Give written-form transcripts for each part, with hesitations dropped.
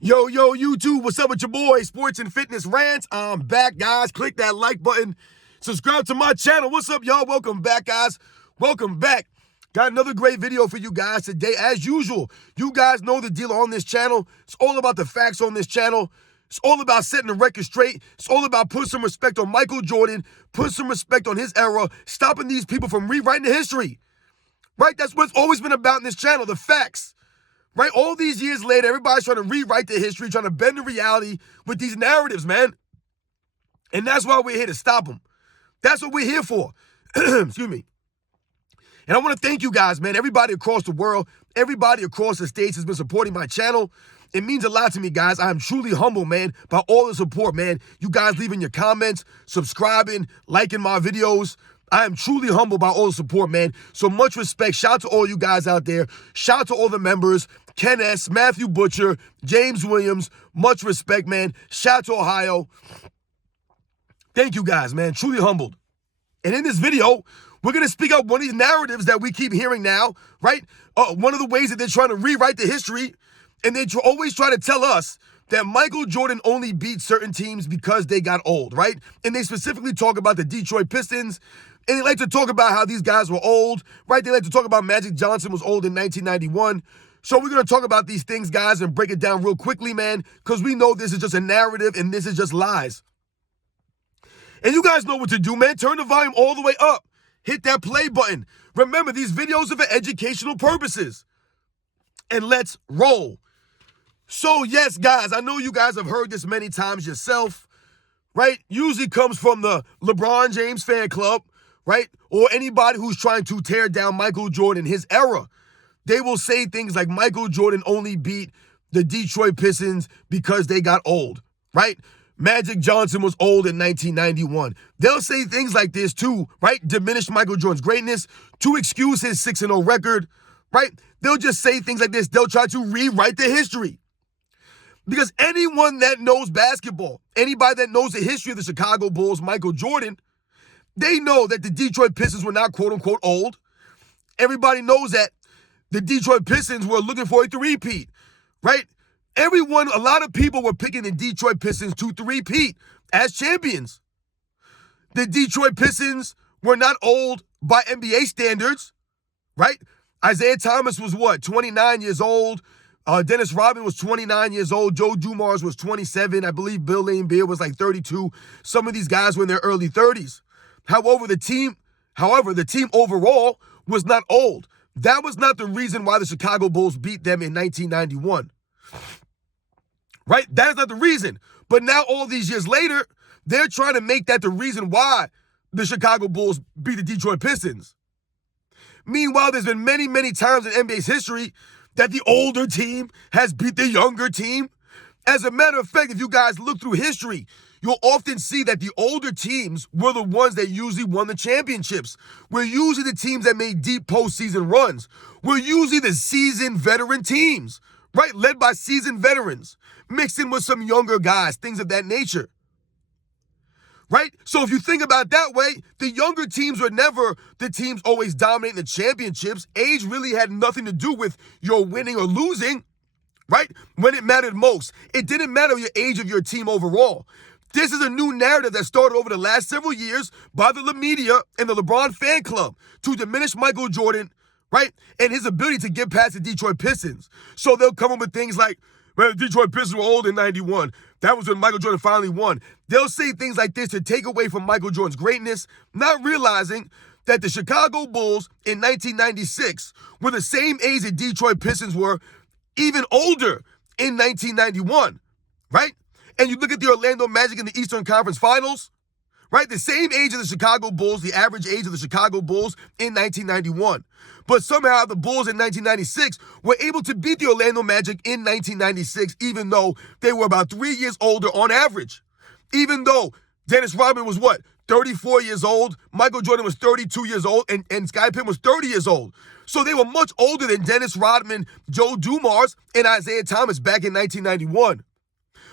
Yo, YouTube, what's up with your boy, Sports and Fitness Rants? I'm back, guys. Click that like button. Subscribe to my channel. What's up, y'all? Welcome back, guys. Welcome back. Got another great video for you guys today. As usual, you guys know the deal on this channel. It's all about the facts on this channel. It's all about setting the record straight. It's all about putting some respect on Michael Jordan, putting some respect on his era, stopping these people from rewriting the history. Right? That's what it's always been about in this channel, the facts. Right? All these years later, everybody's trying to rewrite the history, trying to bend the reality with these narratives, man. And that's why we're here to stop them. That's what we're here for. Excuse me. And I want to thank you guys, man. Everybody across the world, everybody across the states has been supporting my channel. It means a lot to me, guys. I am truly humble, man, by all the support, man. You guys leaving your comments, subscribing, liking my videos. I am truly humbled by all the support, man. So much respect. Shout out to all you guys out there. Shout out to all the members. Ken S., Matthew Butcher, James Williams. Much respect, man. Shout out to Ohio. Thank you guys, man. Truly humbled. And in this video, we're going to speak out one of these narratives that we keep hearing now, right? One of the ways that they're trying to rewrite the history. And they always try to tell us that Michael Jordan only beat certain teams because they got old, right? And they specifically talk about the Detroit Pistons. And they like to talk about how these guys were old, right? They like to talk about Magic Johnson was old in 1991. So we're going to talk about these things, guys, and break it down real quickly, man, because we know this is just a narrative and this is just lies. And you guys know what to do, man. Turn the volume all the way up. Hit that play button. Remember, these videos are for educational purposes. And let's roll. So, yes, guys, I know you guys have heard this many times yourself, right? Usually comes from the LeBron James fan club, right? Or anybody who's trying to tear down Michael Jordan, his era. They will say things like Michael Jordan only beat the Detroit Pistons because they got old, right? Magic Johnson was old in 1991. They'll say things like this too, right? Diminish Michael Jordan's greatness to excuse his 6-0 record, right? They'll just say things like this. They'll try to rewrite the history. Because anyone that knows basketball, anybody that knows the history of the Chicago Bulls, Michael Jordan, they know that the Detroit Pistons were not quote-unquote old. Everybody knows that the Detroit Pistons were looking for a three-peat, right? A lot of people were picking the Detroit Pistons to three-peat as champions. The Detroit Pistons were not old by NBA standards, right? Isaiah Thomas was what, 29 years old. Dennis Rodman was 29 years old. Joe Dumars was 27. I believe Bill Laimbeer was like 32. Some of these guys were in their early 30s. However, the team overall was not old. That was not the reason why the Chicago Bulls beat them in 1991. Right? That is not the reason. But now all these years later, they're trying to make that the reason why the Chicago Bulls beat the Detroit Pistons. Meanwhile, there's been many, many times in NBA's history that the older team has beat the younger team. As a matter of fact, if you guys look through history, you'll often see that the older teams were the ones that usually won the championships. We're usually the teams that made deep postseason runs. We're usually the seasoned veteran teams, right? Led by seasoned veterans, mixed in with some younger guys, things of that nature. Right? So if you think about it that way, the younger teams were never the teams always dominating the championships. Age really had nothing to do with your winning or losing, right? When it mattered most. It didn't matter your age of your team overall. This is a new narrative that started over the last several years by the media and the LeBron fan club to diminish Michael Jordan, right? And his ability to get past the Detroit Pistons. So they'll come up with things like, well, the Detroit Pistons were old in 91. That was when Michael Jordan finally won. They'll say things like this to take away from Michael Jordan's greatness, not realizing that the Chicago Bulls in 1996 were the same age the Detroit Pistons were, even older in 1991, right? And you look at the Orlando Magic in the Eastern Conference Finals, right? The same age of the Chicago Bulls, the average age of the Chicago Bulls in 1991. But somehow the Bulls in 1996 were able to beat the Orlando Magic in 1996, even though they were about 3 years older on average. Even though Dennis Rodman was what, 34 years old, Michael Jordan was 32 years old, and Scottie Pippen was 30 years old. So they were much older than Dennis Rodman, Joe Dumars, and Isaiah Thomas back in 1991.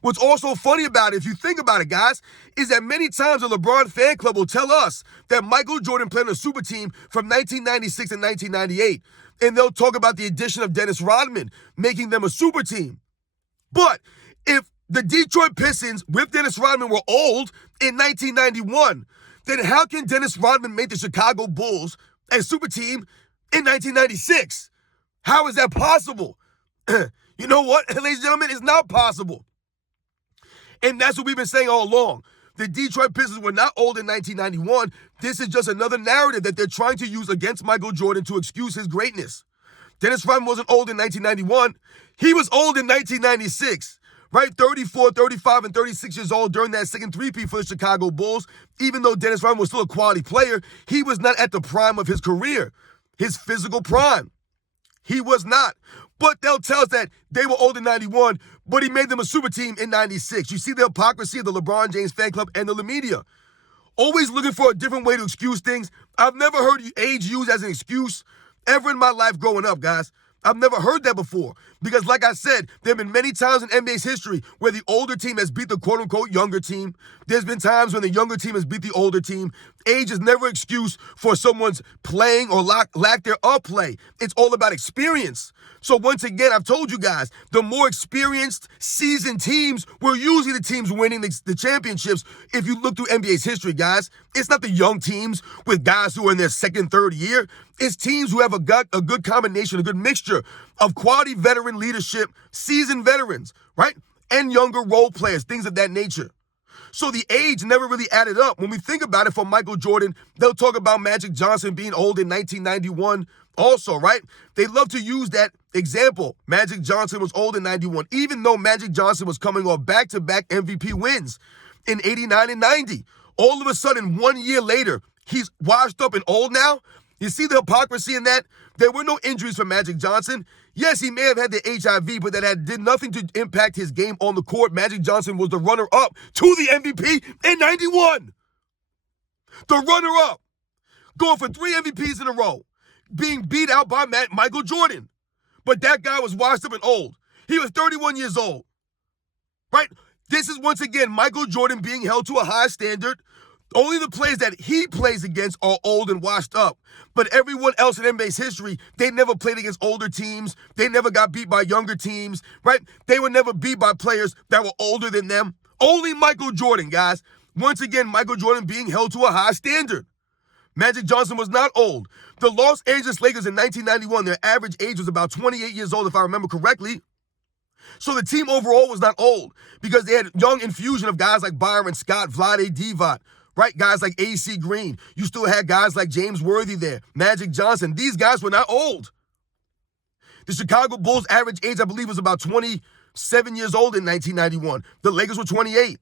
What's also funny about it, if you think about it, guys, is that many times the LeBron fan club will tell us that Michael Jordan played on a super team from 1996 and 1998. And they'll talk about the addition of Dennis Rodman, making them a super team. But if the Detroit Pistons with Dennis Rodman were old in 1991, then how can Dennis Rodman make the Chicago Bulls a super team in 1996? How is that possible? You know what, ladies and gentlemen? It's not possible. And that's what we've been saying all along. The Detroit Pistons were not old in 1991. This is just another narrative that they're trying to use against Michael Jordan to excuse his greatness. Dennis Rodman wasn't old in 1991. He was old in 1996, right? 34, 35, and 36 years old during that second three-peat for the Chicago Bulls. Even though Dennis Rodman was still a quality player, he was not at the prime of his career, his physical prime. He was not. But they'll tell us that they were old in 91, but he made them a super team in 96. You see the hypocrisy of the LeBron James fan club and the media. Always looking for a different way to excuse things. I've never heard age used as an excuse ever in my life growing up, guys. I've never heard that before. Because like I said, there have been many times in NBA's history where the older team has beat the quote-unquote younger team. There's been times when the younger team has beat the older team. Age is never an excuse for someone's playing or lack thereof play. It's all about experience. So once again, I've told you guys, the more experienced, seasoned teams were usually the teams winning the championships. If you look through NBA's history, guys, it's not the young teams with guys who are in their second, third year. It's teams who have a good combination, a good mixture of quality veteran leadership, seasoned veterans, right? And younger role players, things of that nature. So the age never really added up. When we think about it for Michael Jordan, they'll talk about Magic Johnson being old in 1991 also, right? They love to use that example. Magic Johnson was old in 91, even though Magic Johnson was coming off back-to-back MVP wins in 89 and 90. All of a sudden, 1 year later, he's washed up and old now. You see the hypocrisy in that? There were no injuries for Magic Johnson. Yes, he may have had the HIV, but that did nothing to impact his game on the court. Magic Johnson was the runner-up to the MVP in 91. The runner-up. Going for 3 MVPs in a row. Being beat out by Michael Jordan. But that guy was washed up and old. He was 31 years old. Right? This is once again Michael Jordan being held to a high standard. Only the players that he plays against are old and washed up. But everyone else in NBA's history, they never played against older teams. They never got beat by younger teams, right? They were never beat by players that were older than them. Only Michael Jordan, guys. Once again, Michael Jordan being held to a high standard. Magic Johnson was not old. The Los Angeles Lakers in 1991, their average age was about 28 years old, if I remember correctly. So the team overall was not old because they had young infusion of guys like Byron Scott, Vlade Divac, right? Guys like A.C. Green. You still had guys like James Worthy there, Magic Johnson. These guys were not old. The Chicago Bulls' average age, I believe, was about 27 years old in 1991. The Lakers were 28.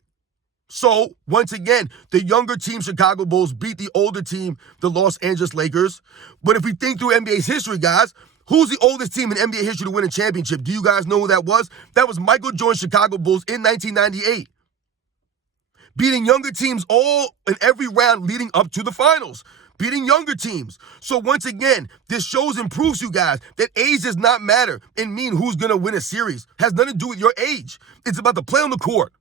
So, once again, the younger team, Chicago Bulls, beat the older team, the Los Angeles Lakers. But if we think through NBA's history, guys, who's the oldest team in NBA history to win a championship? Do you guys know who that was? That was Michael Jordan's Chicago Bulls in 1998. Beating younger teams all in every round leading up to the finals. Beating younger teams. So once again, this shows and proves you guys that age does not matter and mean who's going to win a series. It has nothing to do with your age. It's about the play on the court.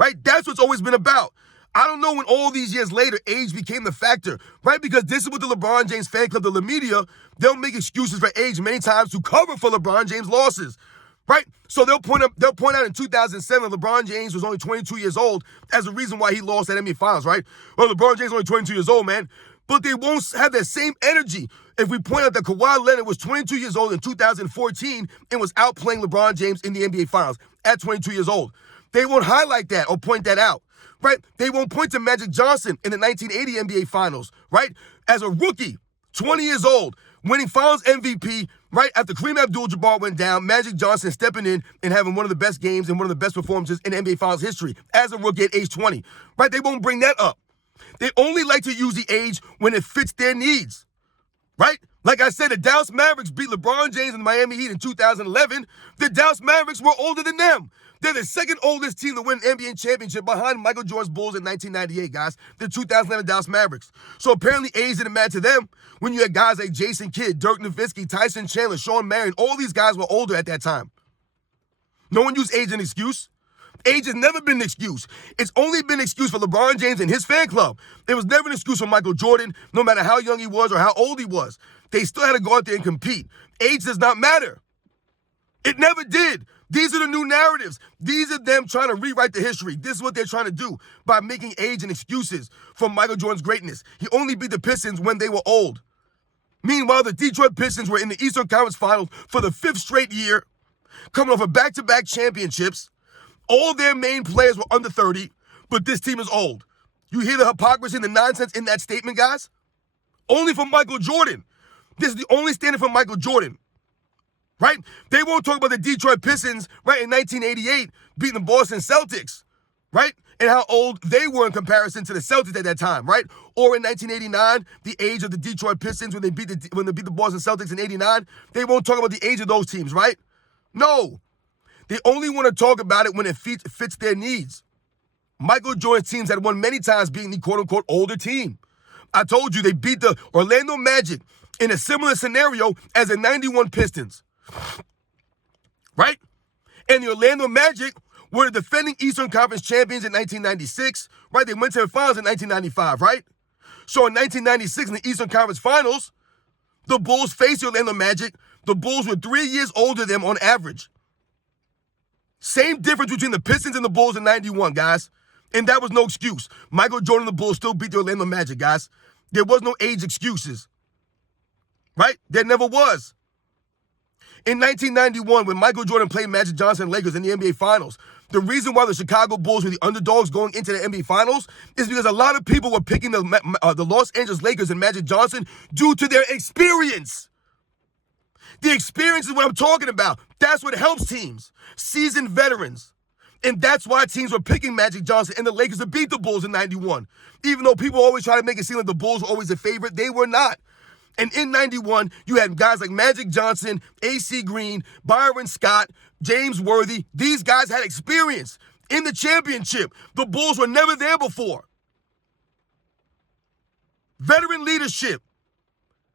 Right? That's what's always been about. I don't know when all these years later, age became the factor, right? Because this is what the LeBron James fan club, the media, they'll make excuses for age many times to cover for LeBron James' losses, right? So they'll point out in 2007, LeBron James was only 22 years old as a reason why he lost that NBA Finals, right? Well, LeBron James is only 22 years old, man. But they won't have that same energy if we point out that Kawhi Leonard was 22 years old in 2014 and was outplaying LeBron James in the NBA Finals at 22 years old. They won't highlight that or point that out, right? They won't point to Magic Johnson in the 1980 NBA Finals, right? As a rookie, 20 years old, winning Finals MVP, right? After Kareem Abdul-Jabbar went down, Magic Johnson stepping in and having one of the best games and one of the best performances in NBA Finals history as a rookie at age 20, right? They won't bring that up. They only like to use the age when it fits their needs, right? Like I said, the Dallas Mavericks beat LeBron James and the Miami Heat in 2011. The Dallas Mavericks were older than them. They're the second oldest team to win an NBA championship behind Michael Jordan's Bulls in 1998, guys. The 2011 Dallas Mavericks. So apparently age didn't matter to them when you had guys like Jason Kidd, Dirk Nowitzki, Tyson Chandler, Shawn Marion. All these guys were older at that time. No one used age as an excuse. Age has never been an excuse. It's only been an excuse for LeBron James and his fan club. It was never an excuse for Michael Jordan, no matter how young he was or how old he was. They still had to go out there and compete. Age does not matter. It never did. These are the new narratives. These are them trying to rewrite the history. This is what they're trying to do by making age and excuses for Michael Jordan's greatness. He only beat the Pistons when they were old. Meanwhile, the Detroit Pistons were in the Eastern Conference Finals for the 5th straight year, coming off of back-to-back championships. All their main players were under 30, but this team is old. You hear the hypocrisy and the nonsense in that statement, guys? Only for Michael Jordan. This is the only standard for Michael Jordan. Right? They won't talk about the Detroit Pistons, right, in 1988, beating the Boston Celtics, right? And how old they were in comparison to the Celtics at that time, right? Or in 1989, the age of the Detroit Pistons when they beat the Boston Celtics in 89. They won't talk about the age of those teams, right? No. They only want to talk about it when it fits their needs. Michael Jordan's teams had won many times being the quote-unquote older team. I told you they beat the Orlando Magic in a similar scenario as the 91 Pistons. Right? And the Orlando Magic were the defending Eastern Conference champions in 1996, right? They went to the finals in 1995, right? So in 1996, in the Eastern Conference Finals, the Bulls faced the Orlando Magic. The Bulls were 3 years older than them on average. Same difference between the Pistons and the Bulls in 91, guys. And that was no excuse. Michael Jordan and the Bulls still beat the Orlando Magic, guys. There was no age excuses. Right? There never was. In 1991, when Michael Jordan played Magic Johnson and Lakers in the NBA Finals, the reason why the Chicago Bulls were the underdogs going into the NBA Finals is because a lot of people were picking the Los Angeles Lakers and Magic Johnson due to their experience. The experience is what I'm talking about. That's what helps teams. Seasoned veterans. And that's why teams were picking Magic Johnson and the Lakers to beat the Bulls in 91. Even though people always try to make it seem like the Bulls were always a favorite, they were not. And in 91, you had guys like Magic Johnson, A.C. Green, Byron Scott, James Worthy. These guys had experience in the championship. The Bulls were never there before. Veteran leadership.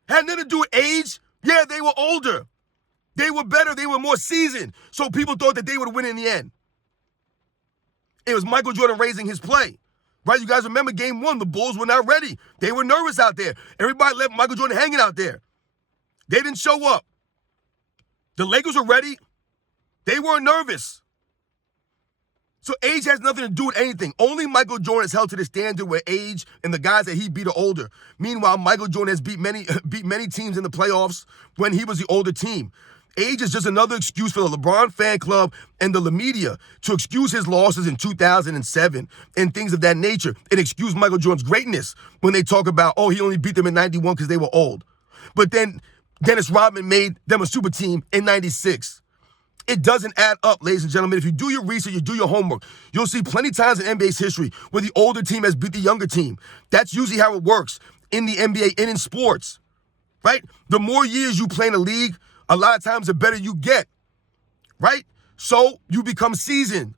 Had nothing to do with age. Yeah, they were older. They were better. They were more seasoned. So people thought that they would win in the end. It was Michael Jordan raising his play. Right? You guys remember game 1, the Bulls were not ready. They were nervous out there. Everybody left Michael Jordan hanging out there. They didn't show up. The Lakers were ready. They weren't nervous. So age has nothing to do with anything. Only Michael Jordan is held to the standard where age and the guys that he beat are older. Meanwhile, Michael Jordan has beat many teams in the playoffs when he was the older team. Age is just another excuse for the LeBron fan club and the media to excuse his losses in 2007 and things of that nature, and excuse Michael Jordan's greatness when they talk about, oh, he only beat them in 91 because they were old. But then Dennis Rodman made them a super team in 96. It doesn't add up, ladies and gentlemen. If you do your research, you do your homework, you'll see plenty of times in NBA's history where the older team has beat the younger team. That's usually how it works in the NBA and in sports, right? The more years you play in a league, a lot of times the better you get, right? So you become seasoned.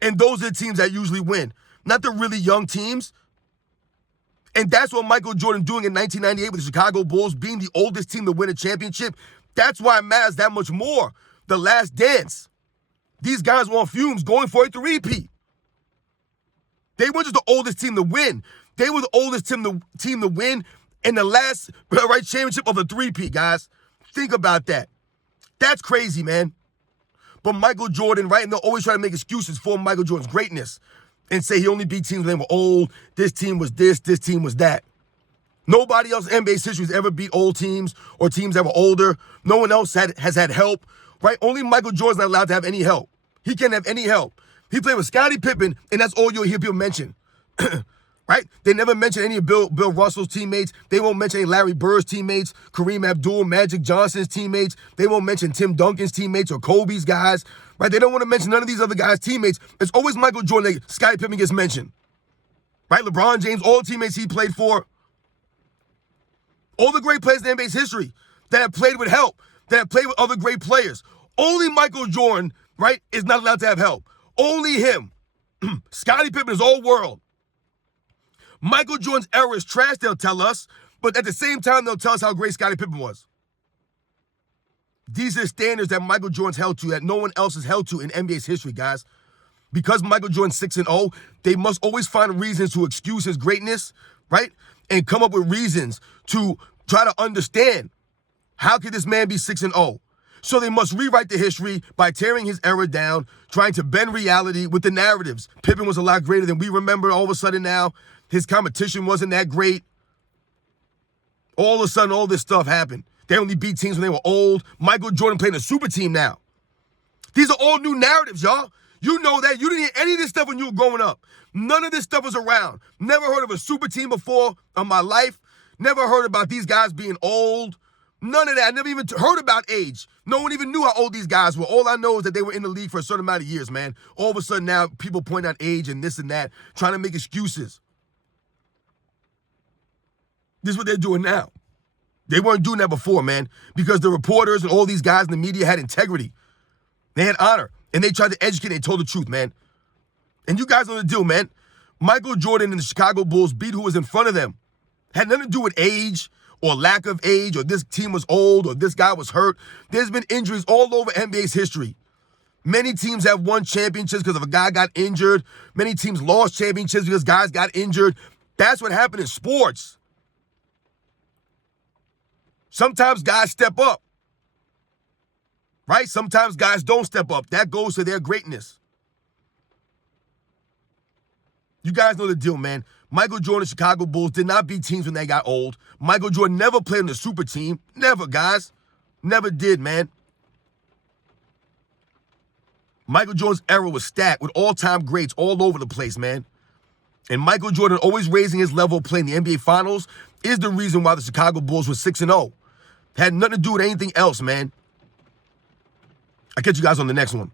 And those are the teams that usually win, not the really young teams. And that's what Michael Jordan doing in 1998 with the Chicago Bulls, being the oldest team to win a championship. That's why it matters that much more. The last dance. These guys were on fumes going for it to repeat. They weren't just the oldest team to win. They were the oldest team to win in the last championship of the three-peat, guys. Think about that. That's crazy, man. But Michael Jordan, right, and they'll always try to make excuses for Michael Jordan's greatness and say he only beat teams when they were old. This team was this team was that. Nobody else in NBA's history has ever beat old teams or teams that were older. No one else has had help, right? Only Michael Jordan's not allowed to have any help. He can't have any help. He played with Scottie Pippen, and that's all you'll hear people mention. Right? They never mention any of Bill Russell's teammates. They won't mention any Larry Bird's teammates, Kareem Abdul, Magic Johnson's teammates. They won't mention Tim Duncan's teammates or Kobe's guys. Right? They don't want to mention none of these other guys' teammates. It's always Michael Jordan that Scottie Pippen gets mentioned. Right? LeBron James, all the teammates he played for. All the great players in NBA's history that have played with help, that have played with other great players. Only Michael Jordan, right, is not allowed to have help. Only him. Scottie Pippen is all world. Michael Jordan's era is trash, they'll tell us, but at the same time, they'll tell us how great Scottie Pippen was. These are standards that Michael Jordan's held to, that no one else is held to in NBA's history, guys. Because Michael Jordan's 6-0, they must always find reasons to excuse his greatness, right? And come up with reasons to try to understand, how could this man be 6-0? So they must rewrite the history by tearing his era down, trying to bend reality with the narratives. Pippen was a lot greater than we remember. All of a sudden now, his competition wasn't that great. All of a sudden, all this stuff happened. They only beat teams when they were old. Michael Jordan playing a super team now. These are all new narratives, y'all. You know that. You didn't hear any of this stuff when you were growing up. None of this stuff was around. Never heard of a super team before in my life. Never heard about these guys being old. None of that. I never even heard about age. No one even knew how old these guys were. All I know is that they were in the league for a certain amount of years, man. All of a sudden now, people point out age and this and that, trying to make excuses. This is what they're doing now. They weren't doing that before, man, because the reporters and all these guys in the media had integrity. They had honor, and they tried to educate and they told the truth, man. And you guys know the deal, man. Michael Jordan and the Chicago Bulls beat who was in front of them. Had nothing to do with age or lack of age or this team was old or this guy was hurt. There's been injuries all over NBA's history. Many teams have won championships because of a guy got injured. Many teams lost championships because guys got injured. That's what happened in sports. Sometimes guys step up, right? Sometimes guys don't step up. That goes to their greatness. You guys know the deal, man. Michael Jordan and Chicago Bulls did not beat teams when they got old. Michael Jordan never played on the super team. Never, guys. Never did, man. Michael Jordan's era was stacked with all-time greats all over the place, man. And Michael Jordan always raising his level playing the NBA Finals is the reason why the Chicago Bulls were 6-0. Had nothing to do with anything else, man. I'll catch you guys on the next one.